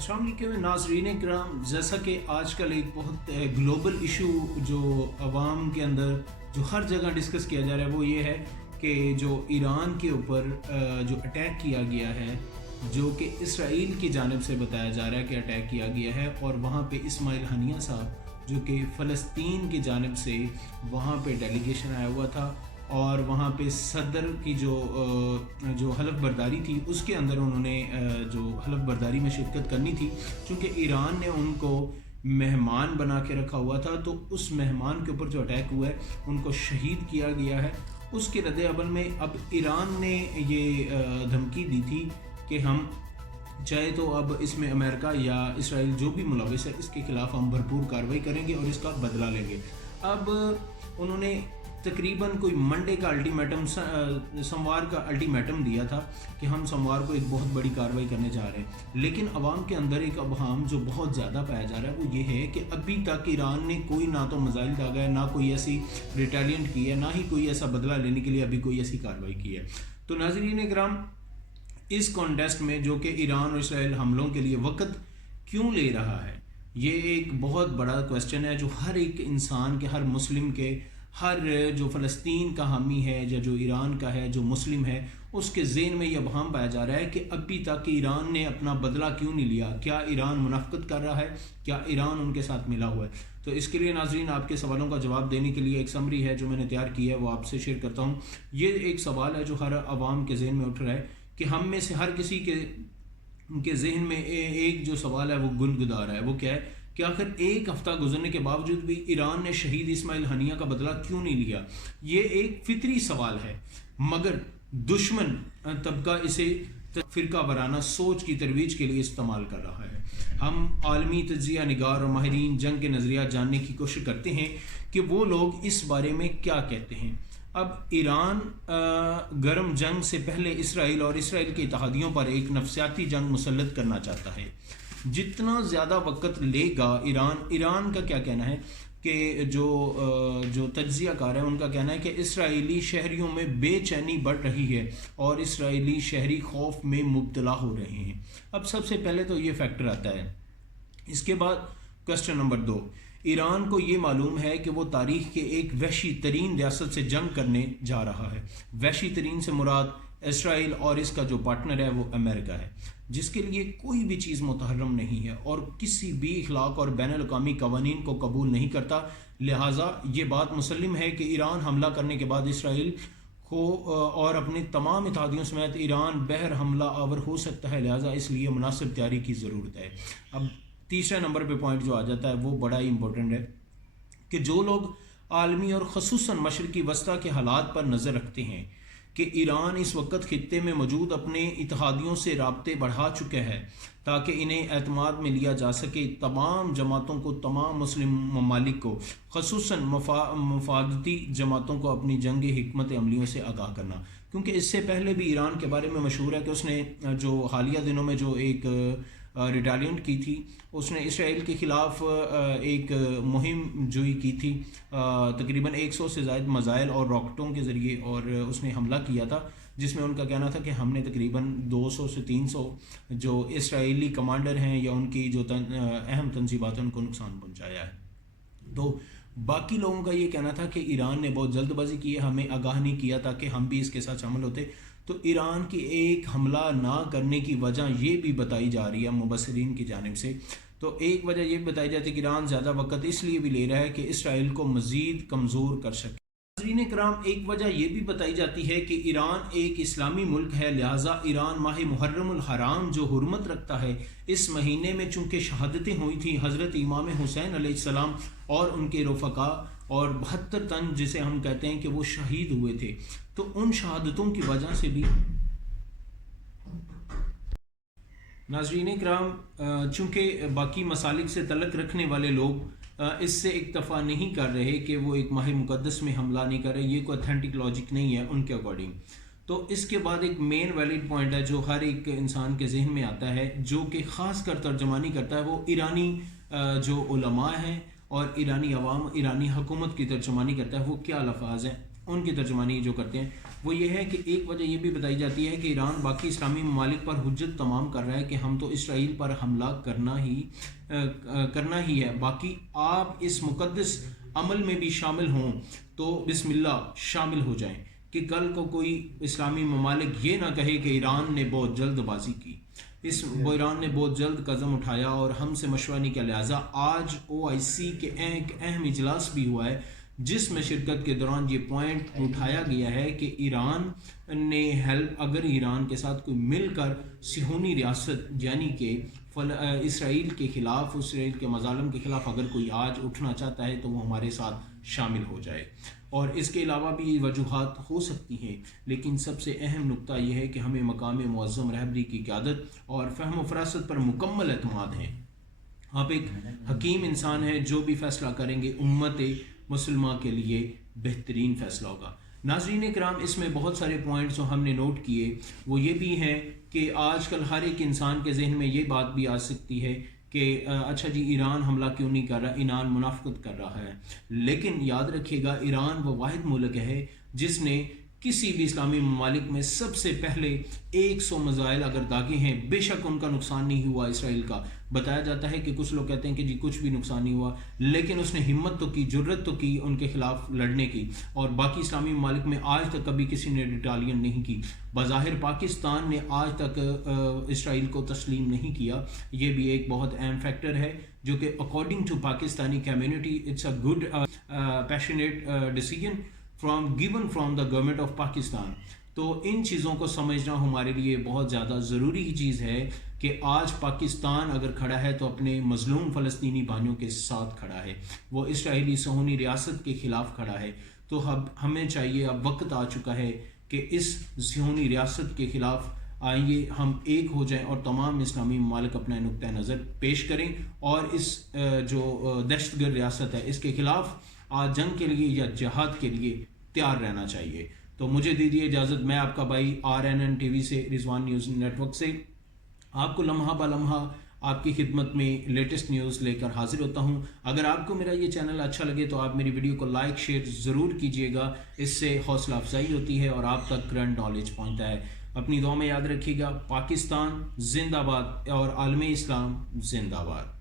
السلام علیکم ناظرین کرام، جیسا کہ آج کل ایک بہت گلوبل ایشو جو عوام کے اندر جو ہر جگہ ڈسکس کیا جا رہا ہے وہ یہ ہے کہ جو ایران کے اوپر جو اٹیک کیا گیا ہے، جو کہ اسرائیل کی جانب سے بتایا جا رہا ہے کہ اٹیک کیا گیا ہے، اور وہاں پہ اسماعیل ہنیہ صاحب جو کہ فلسطین کی جانب سے وہاں پہ ڈیلیگیشن آیا ہوا تھا، اور وہاں پہ صدر کی جو حلف برداری تھی اس کے اندر انہوں نے جو حلف برداری میں شرکت کرنی تھی، چونکہ ایران نے ان کو مہمان بنا کے رکھا ہوا تھا، تو اس مہمان کے اوپر جو اٹیک ہوا ہے ان کو شہید کیا گیا ہے۔ اس کے رد عمل میں اب ایران نے یہ دھمکی دی تھی کہ ہم چاہے تو اب اس میں امریکہ یا اسرائیل جو بھی ملوث ہے اس کے خلاف ہم بھرپور کارروائی کریں گے اور اس کا بدلہ لیں گے۔ اب انہوں نے تقریباً کوئی منڈے کا الٹیمیٹم، سوموار کا الٹیمیٹم دیا تھا کہ ہم سوموار کو ایک بہت بڑی کارروائی کرنے جا رہے ہیں، لیکن عوام کے اندر ایک ابہام جو بہت زیادہ پایا جا رہا ہے وہ یہ ہے کہ ابھی تک ایران نے کوئی نہ تو میزائل داغا ہے، نہ کوئی ایسی ریٹیلینٹ کی ہے، نہ ہی کوئی ایسا بدلہ لینے کے لیے ابھی کوئی ایسی کارروائی کی ہے۔ تو ناظرین کرام، اس کانٹیسٹ میں جو کہ ایران اور اسرائیل حملوں کے لیے وقت کیوں لے رہا ہے، یہ ایک بہت بڑا کویسچن ہے جو ہر ایک انسان کے، ہر مسلم کے، ہر جو فلسطین کا حامی ہے یا جو ایران کا ہے، جو مسلم ہے، اس کے ذہن میں یہ ابہام پایا جا رہا ہے کہ ابھی تک ایران نے اپنا بدلہ کیوں نہیں لیا؟ کیا ایران منافقت کر رہا ہے؟ کیا ایران ان کے ساتھ ملا ہوا ہے؟ تو اس کے لیے ناظرین آپ کے سوالوں کا جواب دینے کے لیے ایک سمری ہے جو میں نے تیار کی ہے، وہ آپ سے شیئر کرتا ہوں۔ یہ ایک سوال ہے جو ہر عوام کے ذہن میں اٹھ رہا ہے کہ ہم میں سے ہر کسی کے ذہن میں ایک جو سوال ہے وہ گنگندا رہا ہے، وہ کیا ہے کہ آخر ایک ہفتہ گزرنے کے باوجود بھی ایران نے شہید اسماعیل ہنیہ کا بدلہ کیوں نہیں لیا؟ یہ ایک فطری سوال ہے، مگر دشمن طبقہ اسے فرقہ وارانہ سوچ کی ترویج کے لیے استعمال کر رہا ہے۔ ہم عالمی تجزیہ نگار اور ماہرین جنگ کے نظریات جاننے کی کوشش کرتے ہیں کہ وہ لوگ اس بارے میں کیا کہتے ہیں۔ اب ایران گرم جنگ سے پہلے اسرائیل اور اسرائیل کے اتحادیوں پر ایک نفسیاتی جنگ مسلط کرنا چاہتا ہے۔ جتنا زیادہ وقت لے گا ایران کا کیا کہنا ہے کہ جو تجزیہ کار ہیں ان کا کہنا ہے کہ اسرائیلی شہریوں میں بے چینی بڑھ رہی ہے اور اسرائیلی شہری خوف میں مبتلا ہو رہے ہیں۔ اب سب سے پہلے تو یہ فیکٹر آتا ہے۔ اس کے بعد کوسچن نمبر 2، ایران کو یہ معلوم ہے کہ وہ تاریخ کے ایک وحشی ترین ریاست سے جنگ کرنے جا رہا ہے۔ وحشی ترین سے مراد اسرائیل اور اس کا جو پارٹنر ہے وہ امریکہ ہے، جس کے لیے کوئی بھی چیز محرم نہیں ہے اور کسی بھی اخلاق اور بین الاقوامی قوانین کو قبول نہیں کرتا۔ لہٰذا یہ بات مسلم ہے کہ ایران حملہ کرنے کے بعد اسرائیل کو اور اپنے تمام اتحادیوں سمیت ایران بہر حملہ آور ہو سکتا ہے، لہٰذا اس لیے مناسب تیاری کی ضرورت ہے۔ اب تیسرے نمبر پہ پوائنٹ جو آ جاتا ہے وہ بڑا ہی امپورٹنٹ ہے کہ جو لوگ عالمی اور خصوصاً مشرقی وسطی کے حالات پر نظر رکھتے ہیں کہ ایران اس وقت خطے میں موجود اپنے اتحادیوں سے رابطے بڑھا چکے ہے تاکہ انہیں اعتماد میں لیا جا سکے، تمام جماعتوں کو، تمام مسلم ممالک کو، خصوصاً مفاداتی جماعتوں کو اپنی جنگ حکمت عملیوں سے آگاہ کرنا، کیونکہ اس سے پہلے بھی ایران کے بارے میں مشہور ہے کہ اس نے جو حالیہ دنوں میں جو ایک ریٹیلینٹ کی تھی، اس نے اسرائیل کے خلاف ایک مہم جوئی کی تھی، تقریباً 100 سے زائد میزائل اور راکٹوں کے ذریعے، اور اس نے حملہ کیا تھا جس میں ان کا کہنا تھا کہ ہم نے تقریباً 200 سے 300 جو اسرائیلی کمانڈر ہیں یا ان کی جو اہم تنصیبات ہیں ان کو نقصان پہنچایا ہے۔ تو باقی لوگوں کا یہ کہنا تھا کہ ایران نے بہت جلد بازی کی ہے، ہمیں آگاہ نہیں کیا تاکہ ہم بھی اس کے ساتھ شامل ہوتے۔ تو ایران کی ایک حملہ نہ کرنے کی وجہ یہ بھی بتائی جا رہی ہے مبصرین کی جانب سے، تو ایک وجہ یہ بتائی جاتی ہے کہ ایران زیادہ وقت اس لیے بھی لے رہا ہے کہ اسرائیل کو مزید کمزور کر سکے۔ ناظرین کرام، ایک وجہ یہ بھی بتائی جاتی ہے کہ ایران ایک اسلامی ملک ہے، لہٰذا ایران ماہ محرم الحرام جو حرمت رکھتا ہے، اس مہینے میں چونکہ شہادتیں ہوئی تھیں حضرت امام حسین علیہ السلام اور ان کے رفقا، اور 72 تن جسے ہم کہتے ہیں کہ وہ شہید ہوئے تھے، تو ان شہادتوں کی وجہ سے بھی ناظرین کرام چونکہ باقی مسالک سے تعلق رکھنے والے لوگ اس سے اکتفا نہیں کر رہے کہ وہ ایک ماہ مقدس میں حملہ نہیں کر رہے، یہ کوئی اتھینٹک لاجک نہیں ہے ان کے اکارڈنگ۔ تو اس کے بعد ایک مین ویلڈ پوائنٹ ہے جو ہر ایک انسان کے ذہن میں آتا ہے، جو کہ خاص کر ترجمانی کرتا ہے، وہ ایرانی جو علماء ہیں اور ایرانی عوام، ایرانی حکومت کی ترجمانی کرتا ہے، وہ کیا الفاظ ہیں۔ ان کی ترجمانی جو کرتے ہیں وہ یہ ہے کہ ایک وجہ یہ بھی بتائی جاتی ہے کہ ایران باقی اسلامی ممالک پر حجت تمام کر رہا ہے کہ ہم تو اسرائیل پر حملہ کرنا ہی ہے، باقی آپ اس مقدس عمل میں بھی شامل ہوں تو بسم اللہ شامل ہو جائیں، کہ کل کو کوئی اسلامی ممالک یہ نہ کہے کہ ایران نے بہت جلد بازی کی، ایران نے بہت جلد قدم اٹھایا اور ہم سے مشورہ نہیں کیا۔ لہٰذا آج OIC کے ایک اہم اجلاس بھی ہوا ہے جس میں شرکت کے دوران یہ پوائنٹ اٹھایا گیا ہے کہ ایران نے اگر ایران کے ساتھ کوئی مل کر صہیونی ریاست یعنی کہ اسرائیل کے خلاف، اسرائیل کے مظالم کے خلاف اگر کوئی آج اٹھنا چاہتا ہے تو وہ ہمارے ساتھ شامل ہو جائے۔ اور اس کے علاوہ بھی وجوہات ہو سکتی ہیں، لیکن سب سے اہم نقطہ یہ ہے کہ ہمیں مقام معظم رہبری کی قیادت اور فہم و فراست پر مکمل اعتماد ہے۔ آپ ایک حکیم انسان ہیں، جو بھی فیصلہ کریں گے امت مسلمہ کے لیے بہترین فیصلہ ہوگا۔ ناظرین کرام، اس میں بہت سارے پوائنٹس جو ہم نے نوٹ کیے وہ یہ بھی ہیں کہ آج کل ہر ایک انسان کے ذہن میں یہ بات بھی آ سکتی ہے کہ اچھا جی ایران حملہ کیوں نہیں کر رہا، ایران منافقت کر رہا ہے، لیکن یاد رکھیے گا ایران وہ واحد ملک ہے جس نے کسی بھی اسلامی ممالک میں سب سے پہلے 100 میزائل اگر داغے ہیں، بے شک ان کا نقصان نہیں ہوا اسرائیل کا۔ بتایا جاتا ہے کہ کچھ لوگ کہتے ہیں کہ جی کچھ بھی نقصان نہیں ہوا، لیکن اس نے ہمت تو کی، جرت تو کی ان کے خلاف لڑنے کی، اور باقی اسلامی ممالک میں آج تک کبھی کسی نے ریٹیلین نہیں کی۔ بظاہر پاکستان نے آج تک اسرائیل کو تسلیم نہیں کیا، یہ بھی ایک بہت اہم فیکٹر ہے جو کہ according to Pakistani community it's a good passionate decision given from the government of Pakistan. تو ان چیزوں کو سمجھنا ہمارے لیے بہت زیادہ ضروری چیز ہے کہ آج پاکستان اگر کھڑا ہے تو اپنے مظلوم فلسطینی بھائیوں کے ساتھ کھڑا ہے، وہ اسرائیلی صہیونی ریاست کے خلاف کھڑا ہے۔ تو ہمیں چاہیے، اب وقت آ چکا ہے کہ اس صہیونی ریاست کے خلاف آئیے ہم ایک ہو جائیں اور تمام اسلامی ممالک اپنا نقطہ نظر پیش کریں، اور اس جو دہشت گرد ریاست ہے اس کے خلاف آج جنگ کے لیے یا جہاد کے لیے تیار رہنا چاہیے۔ تو مجھے دیجیے اجازت، میں آپ کا بھائی RNN TV سے، رضوان نیوز نیٹ ورک سے آپ کو لمحہ بہ لمحہ آپ کی خدمت میں لیٹسٹ نیوز لے کر حاضر ہوتا ہوں۔ اگر آپ کو میرا یہ چینل اچھا لگے تو آپ میری ویڈیو کو لائک شیئر ضرور کیجیے گا، اس سے حوصلہ افزائی ہوتی ہے اور آپ تک کرنٹ نالج پہنچتا ہے۔ اپنی دعا میں یاد رکھیے گا، پاکستان زندہ باد اور عالم اسلام زندہ باد۔